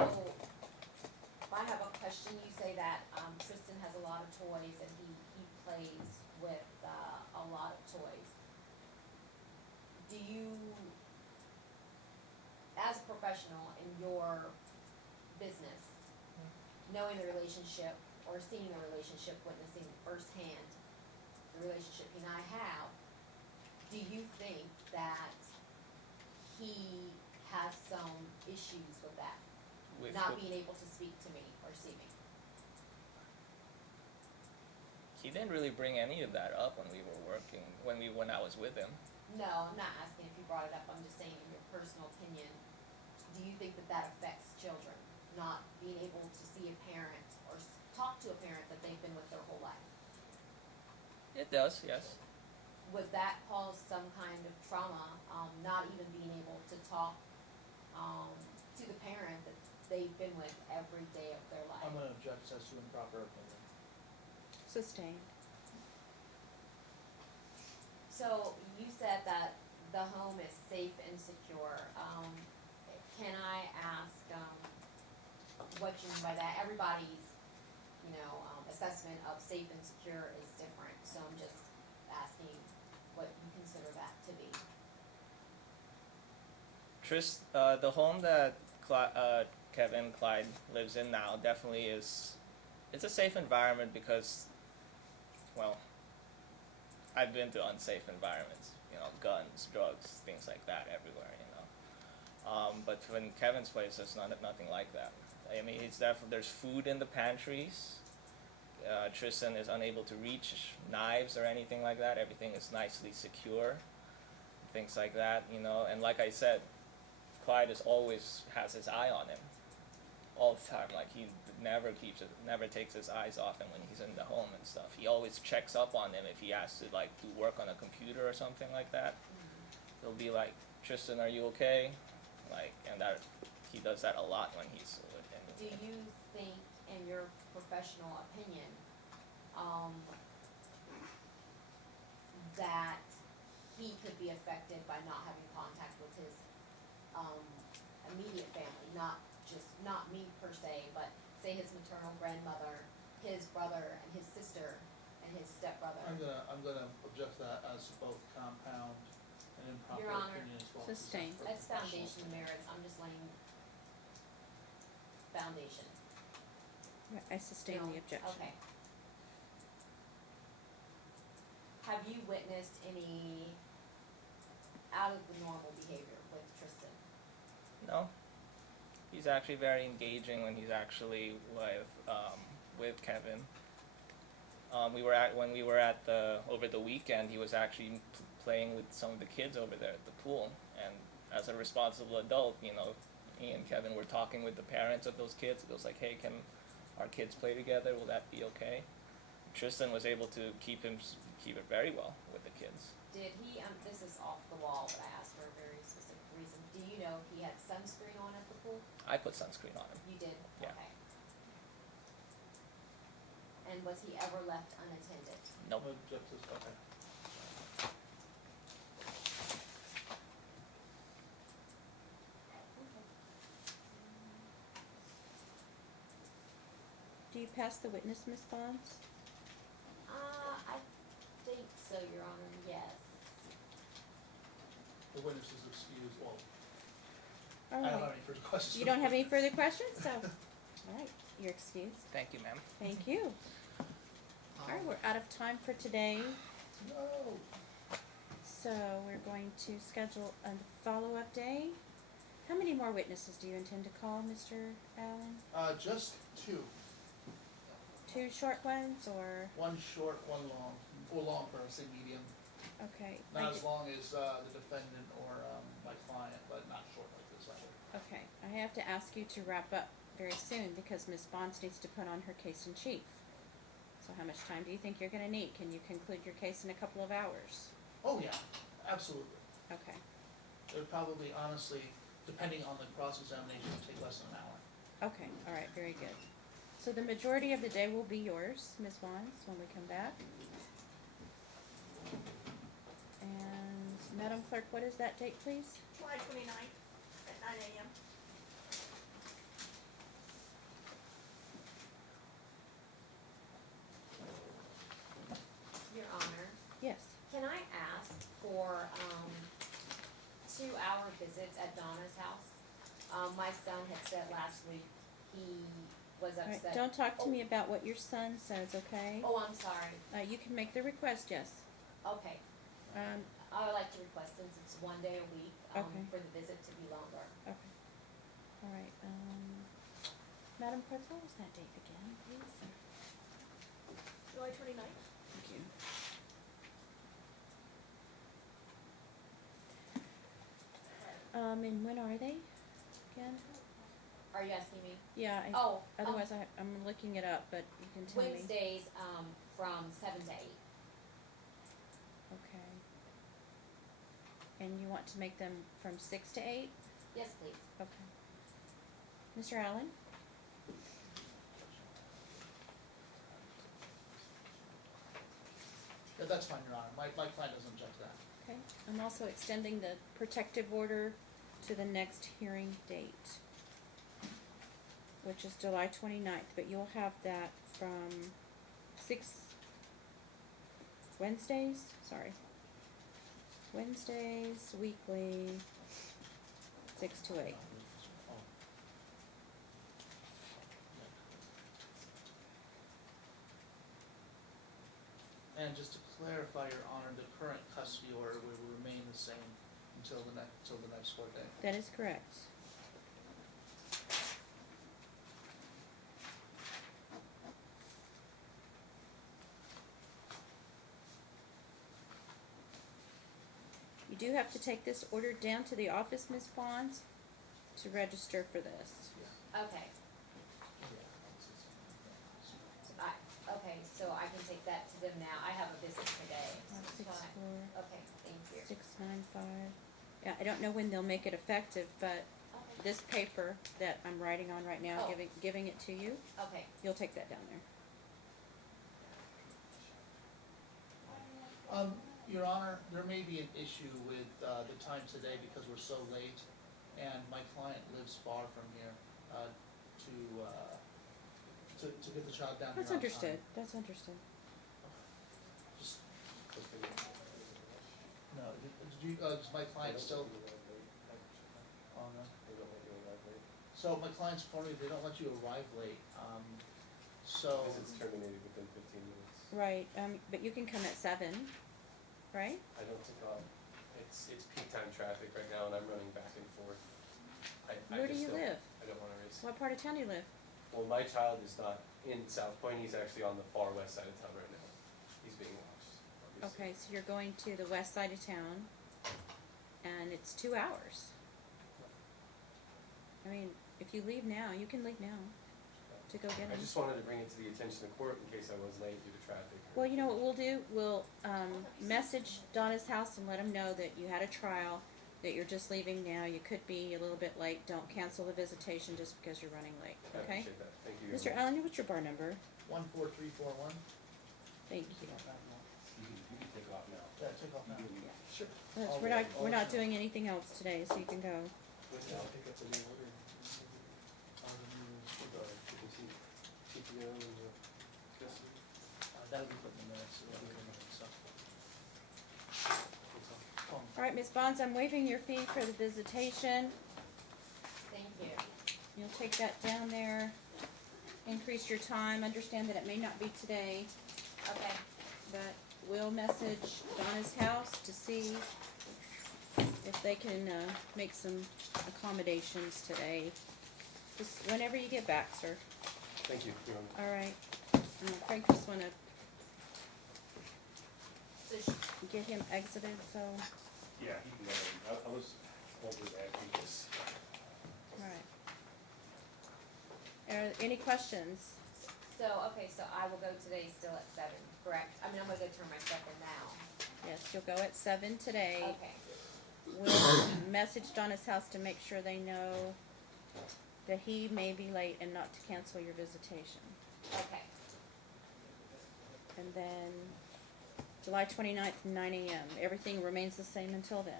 I have a question. You say that, Tristan has a lot of toys and he plays with, a lot of toys. Do you, as a professional in your business, knowing the relationship or seeing the relationship, witnessing firsthand the relationship he and I have, do you think that he has some issues with that? With Not the- being able to speak to me or see me? He didn't really bring any of that up when we were working, when I was with him. No, I'm not asking if you brought it up, I'm just saying in your personal opinion, do you think that that affects children? Not being able to see a parent or talk to a parent that they've been with their whole life? It does, yes. Would that cause some kind of trauma, not even being able to talk, to the parent that they've been with every day of their life? I'm gonna object as to improper opinion. Sustained. So, you said that the home is safe and secure. Can I ask, what you mean by that? Everybody's, assessment of safe and secure is different, so I'm just asking what you consider that to be. The home that Kevin Clyde lives in now definitely is, it's a safe environment because, well, I've been to unsafe environments, guns, drugs, things like that everywhere, but in Kevin's place, there's nothing like that. I mean, there's food in the pantries. Tristan is unable to reach knives or anything like that. Everything is nicely secure, things like that, and like I said, Clyde always has his eye on him all the time. Like, he never takes his eyes off him when he's in the home and stuff. He always checks up on him if he has to, like, do work on a computer or something like that. He'll be like, Tristan, are you okay? Like, and that he does that a lot when he's with him. Do you think, in your professional opinion, that he could be affected by not having contact with his immediate family, not me per se, but say his maternal grandmother, his brother and his sister and his stepbrother? I'm gonna object to that as both compound and improper Your Honor. opinion as well. Sustained. That's foundation merits, I'm just laying foundation. I sustain No? the objection. Okay. Have you witnessed any out of the normal behavior with Tristan? No, he's actually very engaging when he's actually with Kevin. When we were at over the weekend, he was actually playing with some of the kids over there at the pool, and as a responsible adult, me and Kevin were talking with the parents of those kids. It was like, hey, can our kids play together? Will that be okay? Tristan was able to keep it very well with the kids. Did he, this is off the wall, but I asked for a very specific reason. Do you know if he had sunscreen on at the pool? I put sunscreen on him. You did? Yeah. Okay. And was he ever left unattended? Nope. Object to, okay. you pass the witness, Ms. Bahns? I think so, Your Honor, yes. The witness is excused, well, All I don't right. have any further questions. You don't have any further questions, so, all right, you're excused. Thank you, ma'am. Thank you. All right, we're out of time for today, No. so we're going to schedule a follow-up day. How many more witnesses do you intend to call, Mr. Allen? Just two. 2 short ones, or, One short, one long. Well, long, but I say medium. okay. Not as long as the defendant or my client, but not short like this either. Okay, I have to ask you to wrap up very soon because Ms. Bahns needs to put on her case in chief. So how much time do you think you're gonna need? Can you conclude your case in a couple of hours? Oh, yeah, absolutely. Okay, It would probably, honestly, depending on the cross-examination, take less than an hour. okay, all right, very good. So the majority of the day will be yours, Ms. Bahns, when we come back. And Madam Clerk, what is that date, please? July 29th at 9 a.m. Your Honor, Yes. can I ask for 2-hour visits at Donna's house? My son had said last week he was All right, upset. don't talk to me about what your son says, okay? Oh, I'm sorry. You can make the request, yes. Okay. I would like to request, since it's 1 day a week, Okay. for the visit to be longer. Okay. All right, Madam Clerk, what was that date again, please? July 29th. Thank you. And when are they again? Are you asking me? Yeah, Oh, otherwise I'm looking it up, but you can tell me. Wednesdays, from 7 to 8. Okay. And you want to make them from 6 to 8? Yes, please. Okay. Mr. Allen? Yeah, that's fine, Your Honor. My client doesn't object to that. Okay. I'm also extending the protective order to the next hearing date, which is July 29th, but you'll have that from 6 Wednesdays, Wednesdays, weekly, 6 to 8. And just to clarify, Your Honor, the current custody order will remain the same until the next court day. That is correct. You do have to take this order down to the office, Ms. Bahns, to register for this. Okay. Okay, so I can take that to them now. I have a visit today. 6 Fine. 4 Okay, thank you. 6 9 5. Yeah, I don't know when they'll make it effective, but Okay. this paper that I'm writing on right now, Oh. giving it to you, Okay. you'll take that down there. Your Honor, there may be an issue with the time today because we're so late, and my client lives far from here to get the child down here on That's time. understood, that's understood. Just, no, does my client still, oh, no. So my client's informed me they don't let you arrive late, so. Visits terminated within 15 minutes. Right, but you can come at 7, right? I don't think it's peak time traffic right now, and I'm running back and forth. Where do you live? I don't wanna race. What part of town do you live? Well, my child is not in South Point, he's actually on the far west side of town right now. He's being watched, obviously. Okay, so you're going to the west side of town, and it's 2 hours. I mean, if you leave now, you can leave now to go get I him. just wanted to bring it to the attention of court in case I was late due to traffic. Well, you know what we'll do? We'll message Donna's house and let them know that you had a trial, that you're just leaving now. You could be a little bit late. Don't cancel the visitation just because you're running late, I okay? appreciate that, thank you. Mr. Allen, what's your bar number? 14341. Thank you. You can take off now. Yeah, take off now. Sure. We're not doing anything else today, so you can go. I'll pick up the new order. The new school guard, you can see get together and discuss it? That'll be put in the minutes, so that'll be in the minutes, so. That's all. All right, Ms. Bahns, I'm waiving your fee for the visitation. Thank you. You'll take that down there, increase your time, understand that it may not be today, Okay, but we'll message Donna's house to see if they can, make some accommodations today. Just whenever you get back, sir. Thank you, Your Honor. All right. Frank just wanna so get him exited, so, Yeah, he can go ahead. I was over that, he just. all right. Any questions? okay, so I will go today still at 7, correct? I mean, I'm gonna go turn my stuff in now. Yes, you'll go at 7 today. Okay, We'll message Donna's house to make sure they know that he may be late and not to cancel your visitation. okay, And then July 29th, 9 a.m. Everything remains the same until then.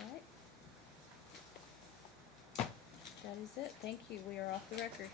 All right. That is it. Thank you. We are off the record.